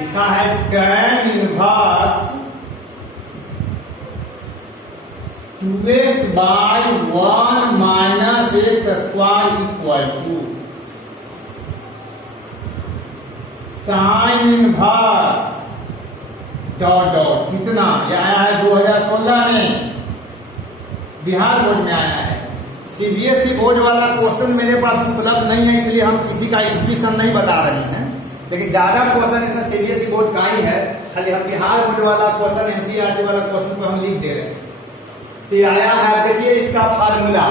लिखा है tan inverse 2x by 1 minus x square equal to sin inverse dot dot कितना, ये आया है 2016 में, बिहार बोर्ड में आया है। सीबीएसई बोर्ड वाला क्वेश्चन मेरे पास उपलब्ध नहीं है, इसलिए हम किसी का ईस्वी सन नहीं बता रहे हैं, लेकिन ज्यादा क्वेश्चन इसमें सीबीएसई बोर्ड का ही है। खाली हम बिहार बोर्ड वाला क्वेश्चन, एनसीईआरटी वाला क्वेश्चन को हम लिख दे रहे हैं। तो ये आया है, देखिए इसका फार्मूला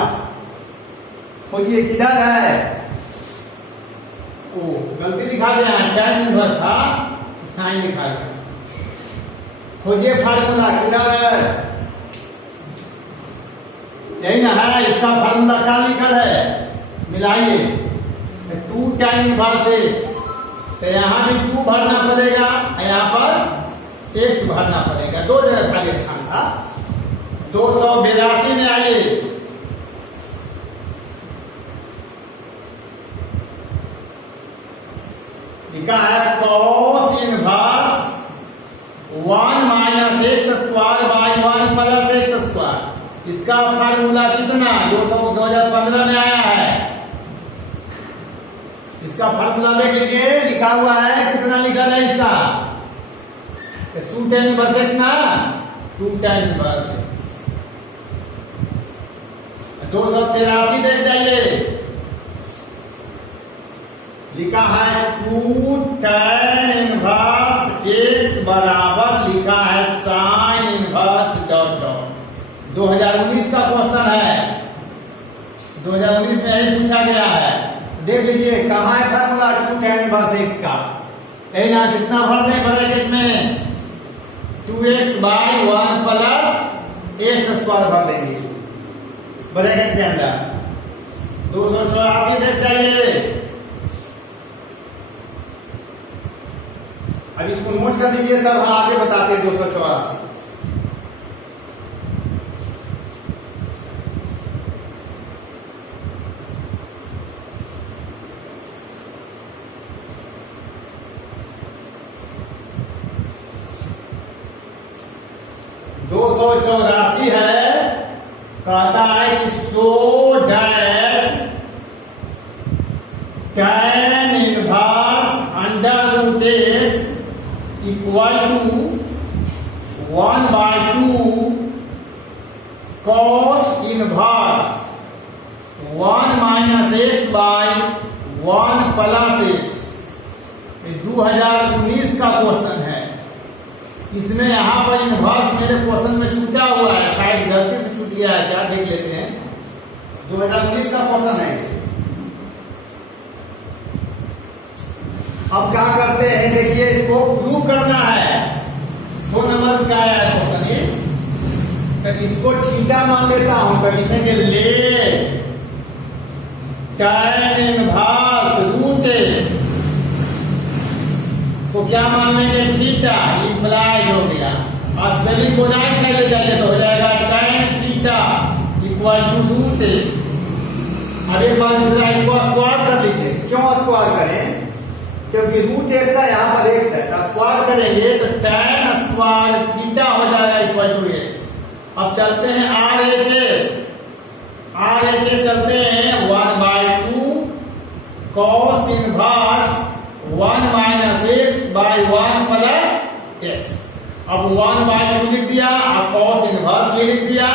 खोजिए, किधर है? ओ गलती दिखा दिया है, tan इनवर्स था, साइन लिखा गया। खोजिए फार्मूला, किधर है? यही ना है, इसका फार्मूला क्या लिखा है? मिलाइए, 2 tan इनवर्स x, तो यहां भी 2 भरना पड़ेगा, यहां पर x भरना पड़ेगा। दो जगह खाली स्थान था। 282 में आइए, लिखा है cos inverse 1 minus x square by 1 plus x square. इसका फार्मूला कितना? 2015 में आया है। इसका फार्मूला देख लीजिए, लिखा हुआ है, कितना लिखा है इसका? 2 tan इनवर्स एक्स ना, 2 tan इनवर्स एक्स। 283 देख जाइए, लिखा है 2 tan इनवर्स एक्स बराबर लिखा है साइन इनवर्स डॉट डॉट। 2019 का क्वेश्चन है, 2019 में यही पूछा गया है। देख लीजिए कहाँ है फार्मूला 2 tan इनवर्स एक्स का। यही ना, कितना भर दें ब्रैकेट में? 2x by 1 plus x square भर देंगे ब्रैकेट के अंदर। 284 देख जाइए, अब इसको नोट कर दीजिए, तब हम आगे बताते हैं। 284 284 है, कहता है कि so that tan inverse under root X equal to 1 by 2 cos inverse 1 minus X by 1 plus X. 2019 का क्वेश्चन है। इसमें यहां पर इनवर्स मेरे क्वेश्चन में छूटा हुआ है, शायद गलती से छूट गया है क्या, देख लेते हैं। 2019 का क्वेश्चन है। अब क्या करते हैं, देखिए इसको प्रूव करना है। 2 नंबर का आया है क्वेश्चन ये, तो इसको थीटा मान लेता हूं, तो लिखेंगे ले tan इनवर्स रूट एक्स को क्या मान लेंगे? थीटा इम्प्लाइड हो गया। वास्तविक को राइट साइड ले जाइए तो हो जाएगा tan theta equal to root X. अब एक बार इसको स्क्वायर कर लीजिए। क्यों स्क्वायर करें? क्योंकि रूट एक्स है, यहाँ पर एक्स है, तो स्क्वायर करेंगे तो tan स्क्वायर थीटा हो जाएगा इक्वल टू एक्स। अब चलते हैं RHS चलते हैं 1 by 2 cos inverse 1 minus X by 1 plus X. अब 1 बाय 2 लिख दिया, अब cos इनवर्स ये लिख दिया,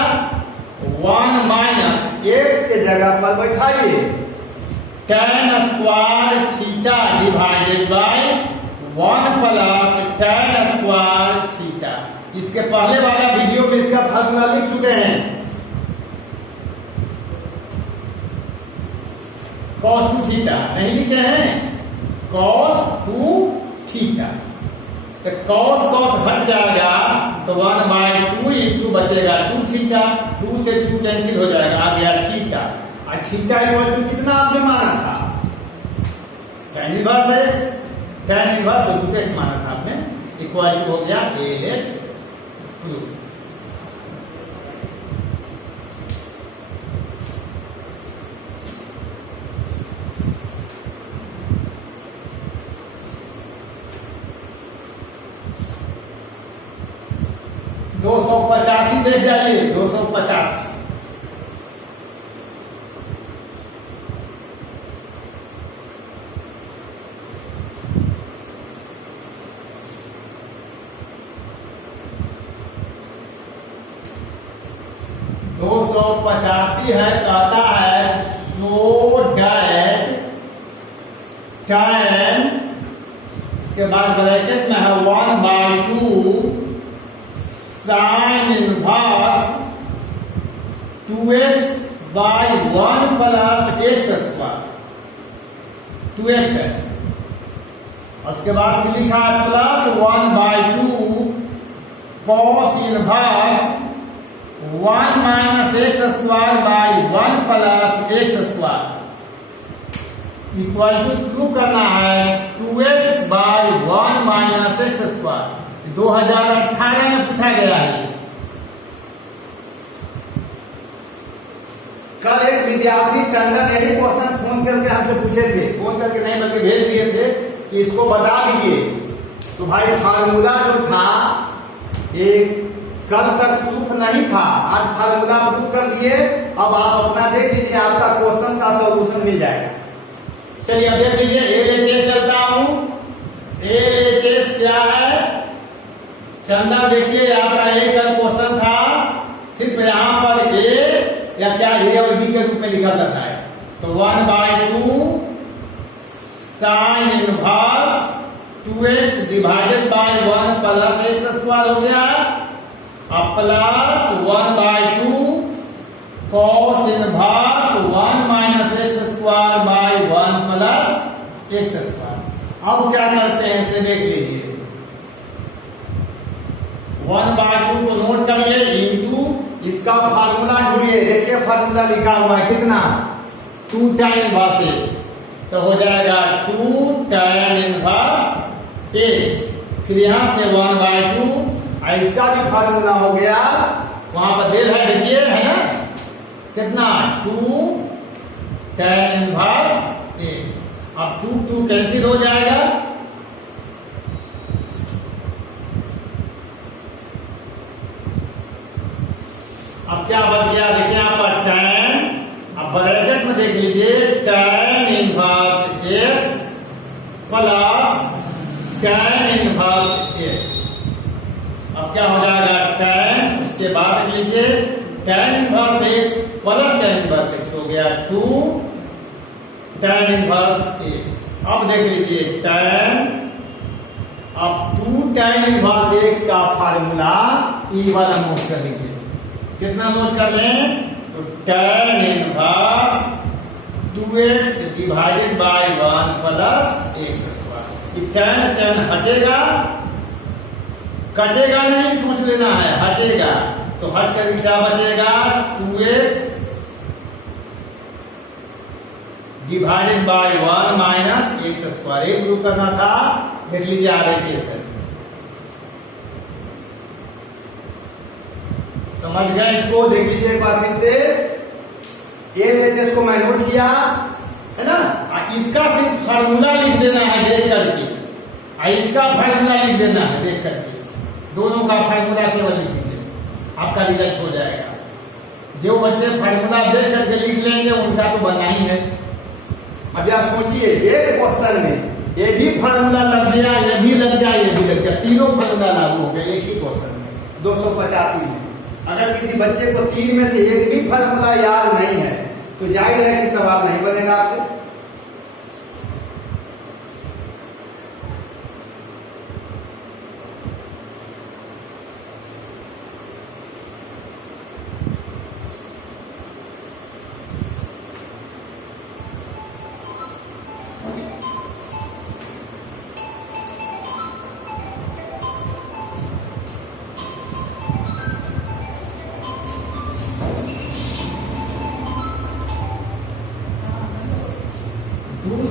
1 माइनस एक्स के जगह पर बैठाइए tan square theta divided by 1 plus tan square theta. इसके पहले वाला वीडियो में इसका फार्मूला लिख चुके हैं। cos 2 थीटा नहीं लिखे हैं, cos 2 थीटा। तो cos हट जाएगा तो 1 बाय 2 इंटू बचेगा 2 थीटा, 2 से 2 कैंसिल हो जाएगा, आ गया थीटा। और थीटा इक्वल टू कितना आपने माना था? tan inverse X, tan inverse root X माना था आपने, इक्वल टू हो गया LHS। 285 देख जाइए, 285। है, कहता है सो डैट tan, इसके बाद ब्रैकेट में है 1/2 sin inverse 2x by 1 plus x square, 2x है। उसके बाद लिखा है plus 1/2 cos inverse 1 minus x square by 1 plus x square equal to prove करना है 2x by 1 minus x square. 2018 में पूछा गया है। कल एक विद्यार्थी चंदन यही क्वेश्चन फोन करके हमसे पूछे थे, फोन करके नहीं बल्कि भेज दिए थे कि इसको बता दीजिए। तो भाई फार्मूला जो था एक कल तक प्रूफ नहीं था, आज फार्मूला प्रूफ कर दिए। अब आप अपना देख लीजिए, आपका क्वेश्चन का सॉल्यूशन मिल जाएगा। चलिए अब देख लीजिए, एलएचएस चलता हूं। एलएचएस क्या है? चंदा देखिए आपका एक क्वेश्चन था, सिर्फ यहां पर ए या क्या ए और बी के रूप में लिखा था शायद। तो 1/2 sin inverse 2x divided by 1 plus x square हो गया, अब plus 1/2 cos inverse 1 minus x square by 1 plus x square. अब क्या करते हैं इसे देख लीजिए, 1/2 को नोट करिए इनटू इसका फार्मूला ढूंढिए। देखिए फार्मूला लिखा हुआ है कितना, 2 tan इनवर्स x, तो हो जाएगा 2 tan इनवर्स x। फिर यहां से 1/2, इसका भी फार्मूला हो गया, वहां पर दे रहा है देखिए, है ना कितना 2 tan इनवर्स x। अब 2 कैंसिल हो जाएगा, अब क्या बच गया देखिए यहाँ पर tan, अब ब्रैकेट में देख लीजिए tan inverse x plus tan inverse x। अब क्या हो जाएगा tan, उसके बाद देख लीजिए tan inverse x plus tan inverse x हो गया 2 tan इनवर्स x। अब देख लीजिए tan, अब 2 tan इनवर्स x का फार्मूला ई वाला नोट कर लीजिए। कितना नोट कर लें, तो tan inverse 2x divided by 1 plus x square. tan हटेगा, कटेगा नहीं, सोच लेना है, हटेगा। तो हट कर क्या बचेगा, 2x divided by 1 minus x square. एक प्रूव करना था, देख लीजिए आरएचएस है। समझ गए इसको, देख लीजिए एक बार फिर से। एलएचएस को मैं नोट किया है ना, इसका सिर्फ फार्मूला लिख देना है देख करके, इसका फार्मूला लिख देना है देख करके, दोनों का फार्मूला केवल लिख दीजिए, आपका रिजल्ट हो जाएगा। जो बच्चे फार्मूला देख करके लिख लेंगे उनका तो बना ही है। अब यार सोचिए, एक क्वेश्चन में ये भी फार्मूला लग गया, ये भी लग गया, ये भी लग गया, तीनों फार्मूला लागू हो गया एक ही क्वेश्चन में 285 में। अगर किसी बच्चे को 3 में से एक भी फार्मूला याद नहीं है तो जाहिर है कि सवाल नहीं बनेगा आपसे।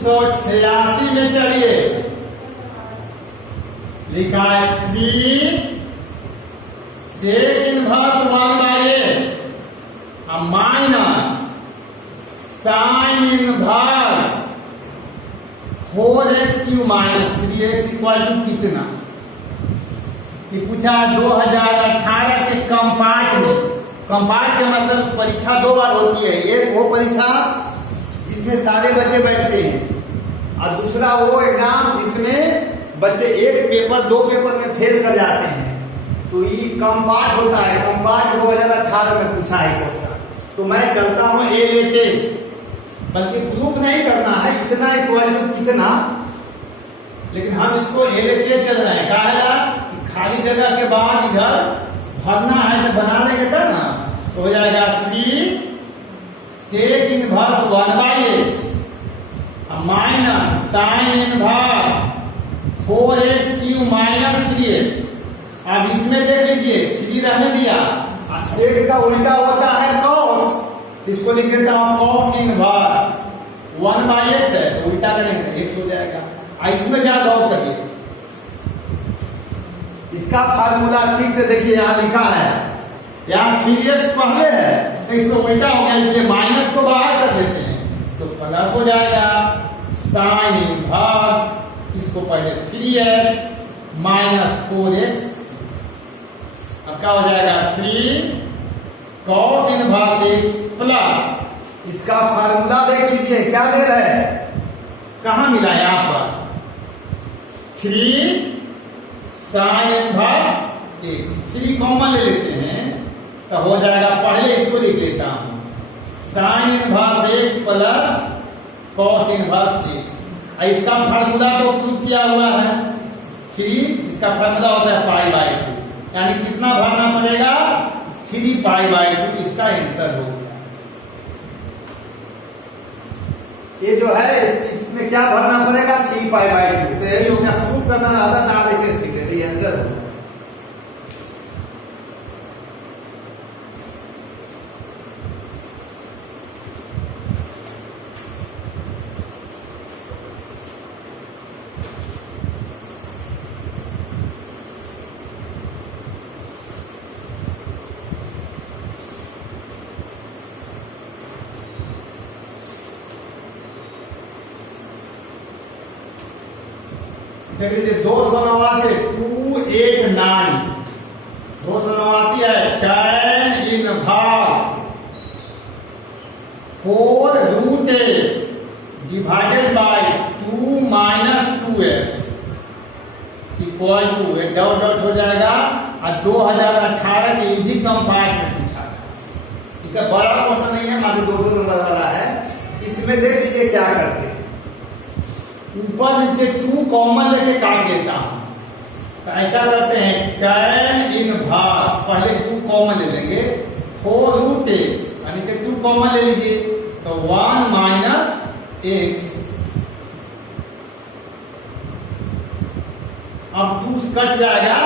तो 86 में चलिए, लिखा है 3 sec inverse 1/x minus sin inverse 4x³ minus 3x equal to कितना, कि पूछा 2018 के कंपार्ट में, कंपार्ट के मतलब परीक्षा दो बार होती है, एक वो परीक्षा जिसमें सारे बच्चे बैठते हैं और दूसरा वो एग्जाम जिसमें बच्चे एक पेपर दो पेपर में फेल कर जाते हैं। तो ये कंपार्ट होता है, कंपार्ट 2018 में पूछा है क्वेश्चन। तो मैं चलता हूं LHS, बल्कि प्रूफ नहीं करना है इतना इक्वल टू कितना, लेकिन हम इसको LHS चल रहे हैं। कहा खाली जगह के बाद इधर भरना है, तो बना लेंगे तब ना, तो हो जाएगा 3 sec inverse 1/x minus sine inverse 4x Q minus 3x। अब इसमें देख लीजिए 3 रहने दिया, और सेक का उल्टा होता है cos, इसको लिख देता हूं cos इनवर्स 1/x है, तो उल्टा करेंगे x हो जाएगा। इसमें क्या गौर करिए, इसका फार्मूला ठीक से देखिए, यहां लिखा है, यहां 3x पहले है तो इसमें उल्टा हो गया, इसलिए माइनस को बाहर कर देते हैं तो प्लस हो जाएगा साइन इनवर्स, इसको पहले 3x माइनस 4x, अब क्या हो जाएगा 3 cos इनवर्स x प्लस, इसका फार्मूला देख लीजिए क्या दे रहा है, कहां मिला यहां पर 3 साइन इनवर्स x, 3 कॉमन ले लेते हैं तो हो जाएगा, पहले इसको लिख लेता हूं sine inverse x plus cos inverse x। इसका फार्मूला तो प्रूव किया हुआ है 3, इसका फार्मूला होता है π/2, यानी कितना भरना पड़ेगा 3 π/2, इसका आंसर हो गया। ये जो है इसमें क्या भरना पड़ेगा 3 π/2, तो यही हो गया, प्रूव करना रहता है RHS लिख देते, ये आंसर हो गया। देखिए 289 289 289 है tan inverse 4√x divided by 2 minus 2x equal to, एक डॉट डॉट हो जाएगा, और 2018 के इजी कंपार्ट में पूछा था। इसे बड़ा क्वेश्चन नहीं है, मात्र 2 नंबर वाला है। इसमें देख लीजिए क्या करते हैं, ऊपर नीचे 2 कॉमन लेके काट लेता हूं, तो ऐसा करते हैं tan इनवर्स, पहले 2 कॉमन ले लेंगे 4√x, और नीचे 2 कॉमन ले लीजिए तो 1 माइनस x, अब 2 कट जाएगा,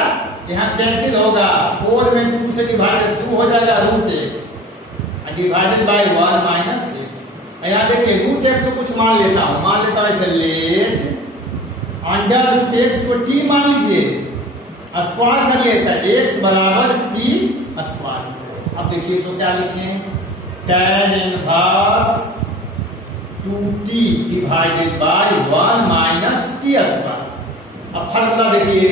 यहां कैंसिल होगा, 4 में 2 से डिवाइडेड 2 हो जाएगा √x divided by 1 minus x। यहाँ देखिए √x को कुछ मान लेता हूं ऐसे लेट √x को t मान लीजिए, स्क्वायर कर लेता है x बराबर t स्क्वायर। अब देखिए तो क्या लिखे tan inverse 2t divided by 1 minus t square. अब फार्मूला देखिए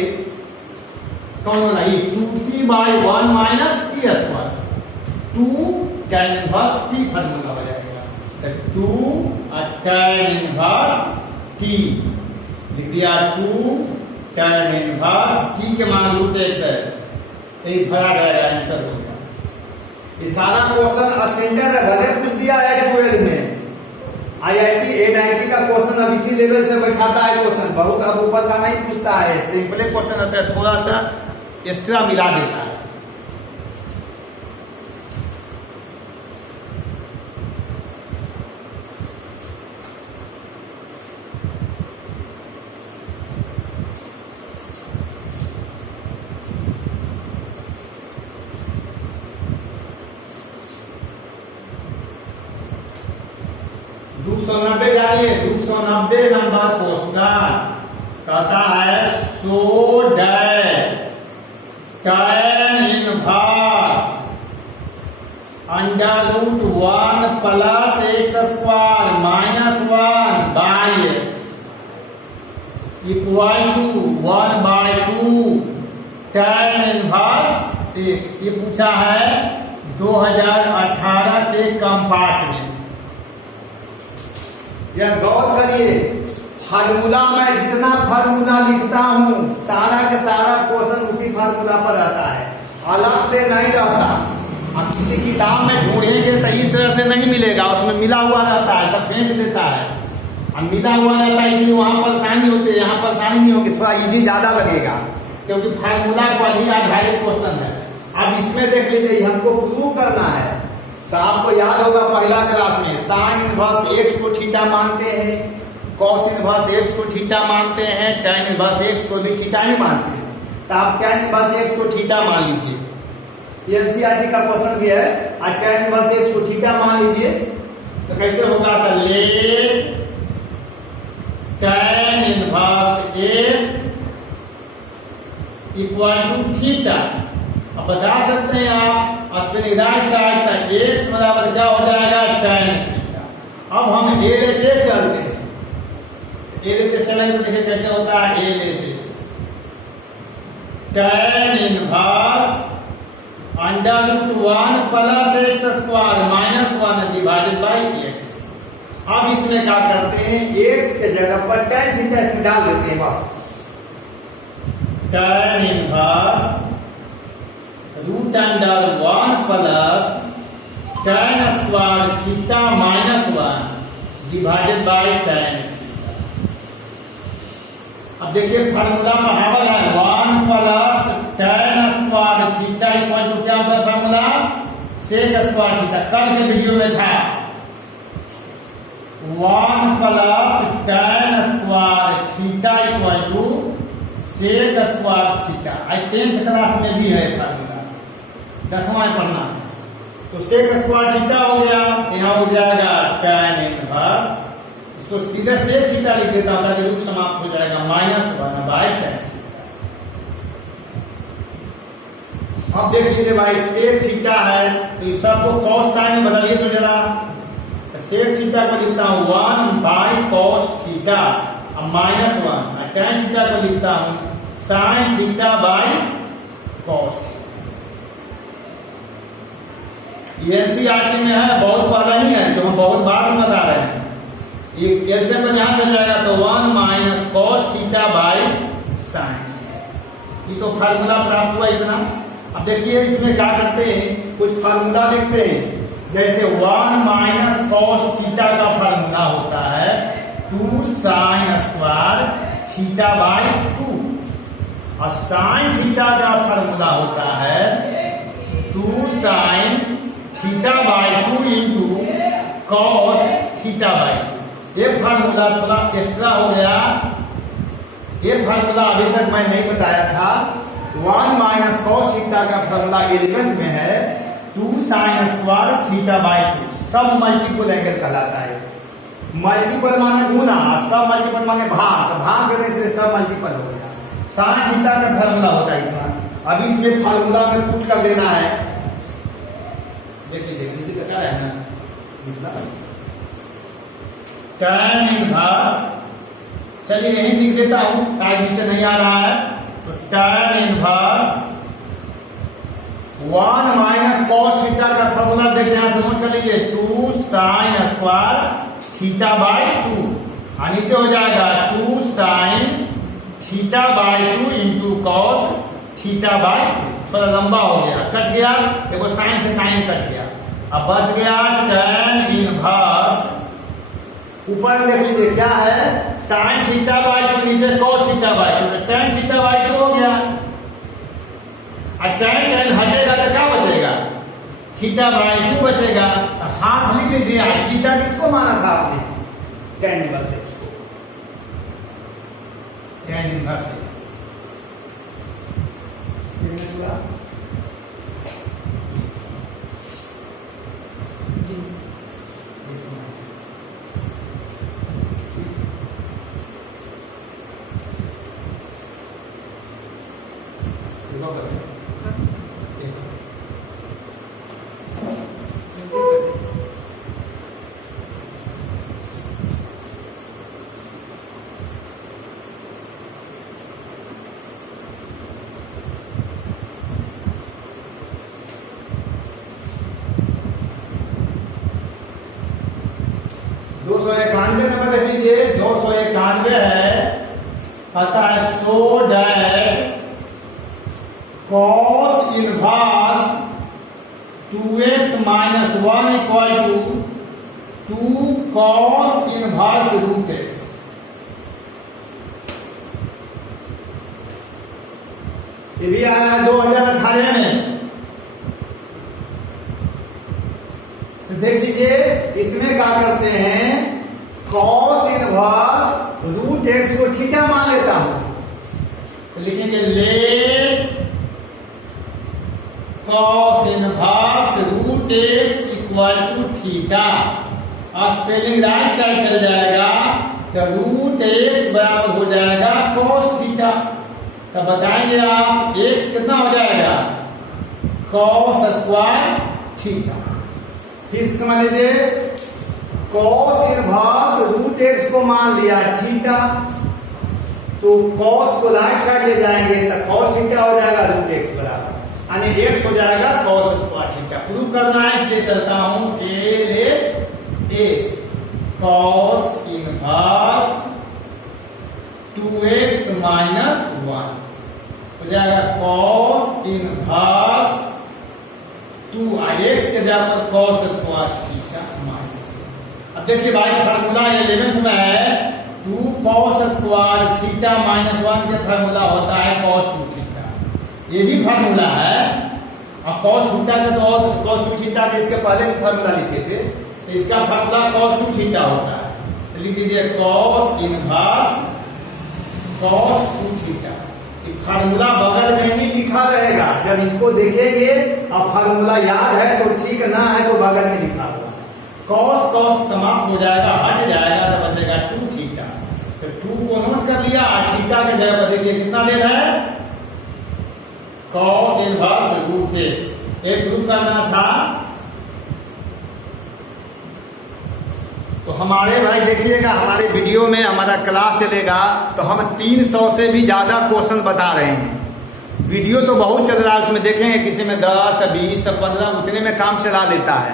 कौन हो रहा है 2t by 1 minus t square, 2 tan inverse t formula हो जाएगा, 2 tan इनवर्स t लिख दिया, 2 tan इनवर्स t के मान √x है, यही भरा जाएगा, आंसर हो गया। ये सारा क्वेश्चन स्टैंडर्ड है, भले पूछ दिया है 12 में, IIT NIT का क्वेश्चन अब इसी लेवल से बैठाता है क्वेश्चन, बहुत अब ऊपर का नहीं पूछता है, सिंपल क्वेश्चन आता है, थोड़ा सा एक्स्ट्रा मिला देता है। जानिए 290 नंबर क्वेश्चन कहता है so that tan inverse √1 plus x square minus 1 by x equal to 1/2 tan inverse x। ये पूछा है 2018 के कंपार्ट में। यह गौर करिए, फार्मूला में जितना फार्मूला लिखता हूं सारा का सारा क्वेश्चन उसी फार्मूला पर रहता है, अलग से नहीं रहता। अब किसी किताब में ढूंढेंगे तो इस तरह से नहीं मिलेगा, उसमें मिला हुआ रहता है, सब फेंट देता है। अब मिला हुआ रहता है इसलिए वहां परेशानी होती है, यहाँ परेशानी नहीं होगी, थोड़ा इजी ज्यादा लगेगा क्योंकि फार्मूला पर ही आधारित क्वेश्चन है। अब इसमें देख लीजिए, हमको प्रूव करना है तो आपको याद होगा पहला क्लास में साइन इनवर्स एक्स को थीटा मानते हैं, कॉस इनवर्स एक्स को थीटा मानते हैं, tan इनवर्स एक्स को भी थीटा ही मानते हैं। तो आप tan इनवर्स एक्स को थीटा मान लीजिए, एनसीईआरटी का क्वेश्चन भी है, और tan इनवर्स एक्स को थीटा मान लीजिए। तो कैसे होगा, तो let tan inverse x equal to theta. अब बता सकते हैं आप अपने राइट साइड का एक्स बराबर क्या हो जाएगा, tan थीटा। अब हम LHS चलते हैं, LHS चलेंगे तो देखिए कैसे होता है। LHS tan inverse √1 plus x square minus 1 divided by x. अब इसमें क्या करते हैं, एक्स के जगह पर tan थीटा इसमें डाल देते हैं बस। tan inverse √1 plus tan square theta minus 1 divided by tan theta. अब देखिए फार्मूला बराबर है 1 plus tan square theta equal to क्या होता है फार्मूला, सेक स्क्वायर थीटा। कल के वीडियो में था 1 plus tan square theta equal to sec square theta. आई 10th क्लास में भी है फार्मूला, 10वां पढ़ना। तो सेक स्क्वायर थीटा हो गया, यहाँ हो जाएगा tan इनवर्स, इसको सीधे सेक थीटा लिख देता हूं ताकि रूप समाप्त हो जाएगा, -1 बाय tan थीटा। अब देख लीजिए भाई, सेक थीटा है तो इस सबको cos साइन में बदलिए तो जरा। सेक थीटा को लिखता हूं 1 बाय cos थीटा अब -1, और tan थीटा को लिखता हूं sin theta by cos theta. NCERT में है, बहुत पहला ही है जो हम बहुत बार बता रहे हैं। ये ऐसे में यहां चल जाएगा तो 1 minus cos theta by sin theta. ये तो फार्मूला प्राप्त हुआ इतना। अब देखिए इसमें क्या करते हैं, कुछ फार्मूला लिखते हैं, जैसे 1 माइनस cos थीटा का फार्मूला होता है 2 sin स्क्वायर थीटा बाय 2, और sin थीटा का फार्मूला होता है 2 sin theta by 2 into cos theta by 2। ये फार्मूला थोड़ा एक्स्ट्रा हो गया, ये फार्मूला अभी तक मैं नहीं बताया था। 1 माइनस कॉस थीटा का फार्मूला 11th में है 2 sin स्क्वायर थीटा बाय 2। सब मल्टीपल एंगल कहलाता है। मल्टीपल माने गुना, सब मल्टीपल माने भाग, तो भाग करने से सब मल्टीपल हो गया। sin थीटा का फार्मूला होता है इतना। अब इसमें फार्मूला में पुट कर देना है, देखिए क्या है ना, tan इनवर्स, चलिए यही लिख देता हूं शायद नीचे नहीं आ रहा है। तो tan inverse 1 minus cos theta का फॉर्मूला देखिए, यहां से नोट कर लीजिए 2 sin स्क्वायर थीटा बाय 2, और नीचे हो जाएगा 2 sin theta by 2 into cos theta by 2। थोड़ा लंबा हो गया, कट गया, देखो साइन से साइन कट गया। अब बच गया tan इनवर्स, ऊपर देख लीजिए क्या है, sin थीटा बाय 2 नीचे cos theta by 2, tan theta by 2 हो गया। और tan हटेगा तो क्या बचेगा, थीटा बाय 2 बचेगा। हाफ लिख लीजिए, थीटा किसको माना था आपने, tan इनवर्स एक्स को, tan इनवर्स एक्स। लीजिए 291 है, कहता है so that cos inverse 2x minus 1 equal to 2 cos inverse root x। ये भी आया है 2018 में। तो देख लीजिए इसमें क्या करते हैं, cos इनवर्स रूट x को थीटा मान लेता हूं, तो लिखेंगे let cos inverse root x equal to theta. Spelling right side चल जाएगा तो रूट x बराबर हो जाएगा cos थीटा। तो बताएंगे आप x कितना हो जाएगा, cos स्क्वायर थीटा। फिर समझ लीजिए cos इनवर्स रूट x को मान लिया थीटा, तो cos को राइट साइड ले जाएंगे तो cos थीटा हो जाएगा रूट x बराबर, यानी x हो जाएगा cos स्क्वायर थीटा। प्रूव करना है इसलिए चलता हूं LHS cos inverse 2x minus 1 हो जाएगा cos इनवर्स 2x के जगह पर cos स्क्वायर थीटा माइनस। अब देखिए भाई फार्मूला 11th में है 2 cos स्क्वायर थीटा माइनस 1 के फार्मूला होता है cos 2 थीटा। ये भी फार्मूला है। अब cos थीटा का तो cos 2 थीटा के इसके पहले फार्मूला लिखे थे, इसका फार्मूला cos 2 थीटा होता है। तो लिख दीजिए cos inverse cos 2 theta. Formula बगल में ही लिखा रहेगा, जब इसको देखेंगे अब फार्मूला याद है तो ठीक, ना है तो बगल में लिखा हुआ। cos cos समाप्त हो जाएगा, हट जाएगा तो बचेगा 2 थीटा। तो 2 को नोट कर लिया, थीटा के जगह पर देखिए कितना देना है, cos इनवर्स रूट x। एक प्रूव करना था। तो हमारे भाई देखिएगा हमारे वीडियो में हमारा क्लास चलेगा तो हम 300 से भी ज्यादा क्वेश्चन बता रहे हैं। वीडियो तो बहुत चल रहा है, उसमें देखेंगे किसी में 10 20 15 उतने में काम चला लेता है,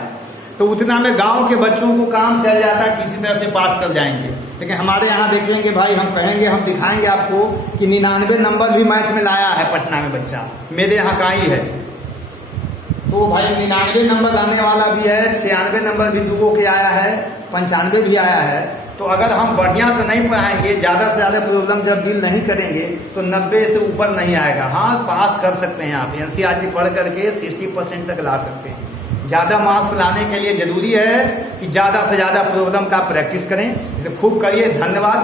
तो उतना में गांव के बच्चों को काम चल जाता है, किसी तरह से पास कर जाएंगे। लेकिन हमारे यहाँ देखेंगे भाई, हम कहेंगे, हम दिखाएंगे आपको कि 99 नंबर भी मैथ में लाया है पटना में बच्चा, मेरे यहाँ का ही है। तो भाई 99 नंबर आने वाला भी है, 96 नंबर भी 2 के आया है, 95 भी आया है। तो अगर हम बढ़िया से नहीं पढ़ाएंगे, ज्यादा से ज्यादा प्रॉब्लम जब डील नहीं करेंगे तो 90 से ऊपर नहीं आएगा। हाँ, पास कर सकते हैं आप, एनसीईआरटी पढ़ करके 60% तक ला सकते हैं। ज्यादा मार्क्स लाने के लिए जरूरी है कि ज्यादा से ज्यादा प्रॉब्लम का प्रैक्टिस करें। इसे खूब करिए। धन्यवाद।